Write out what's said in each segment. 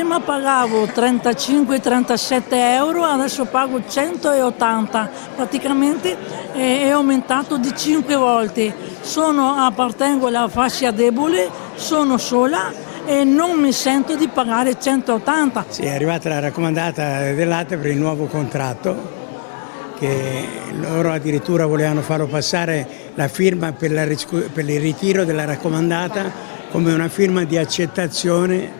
prima pagavo 35-37 euro, adesso pago 180, praticamente è aumentato di 5 volte. Appartengo alla fascia debole, sono sola e non mi sento di pagare 180. Sì, è arrivata la raccomandata del latte per il nuovo contratto, che loro addirittura volevano farlo passare la firma per il ritiro della raccomandata come una firma di accettazione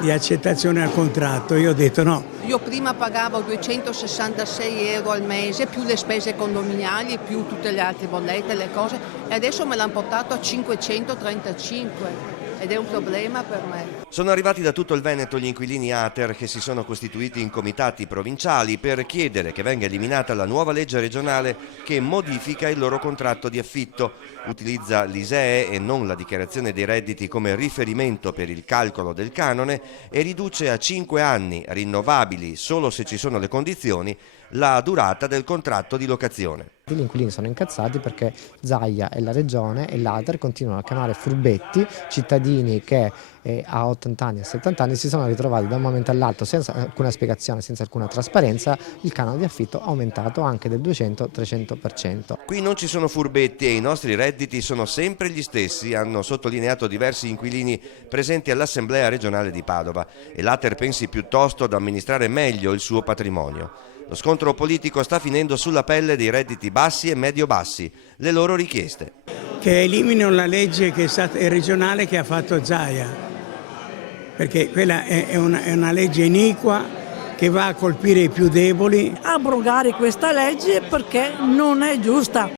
al contratto. Io ho detto no. Io prima pagavo 266 euro al mese, più le spese condominiali, più tutte le altre bollette, le cose, e adesso me l'hanno portato a 535. Ed è un problema per me. Sono arrivati da tutto il Veneto gli inquilini ATER che si sono costituiti in comitati provinciali per chiedere che venga eliminata la nuova legge regionale che modifica il loro contratto di affitto, utilizza l'ISEE e non la dichiarazione dei redditi come riferimento per il calcolo del canone e riduce a 5 anni, rinnovabili solo se ci sono le condizioni, la durata del contratto di locazione. Gli inquilini sono incazzati perché Zaia e la Regione e l'ATER continuano a chiamare furbetti cittadini che a 80 anni e 70 anni si sono ritrovati da un momento all'altro senza alcuna spiegazione, senza alcuna trasparenza, il canone di affitto aumentato anche del 200-300%. Qui non ci sono furbetti e i nostri redditi sono sempre gli stessi, hanno sottolineato diversi inquilini presenti all'Assemblea regionale di Padova, e l'ATER pensi piuttosto ad amministrare meglio il suo patrimonio. Lo scontro politico sta finendo sulla pelle dei redditi bassi e medio-bassi, le loro richieste. Che eliminino la legge che è regionale che ha fatto Zaia, perché quella è una legge iniqua che va a colpire i più deboli. Abrogare questa legge perché non è giusta.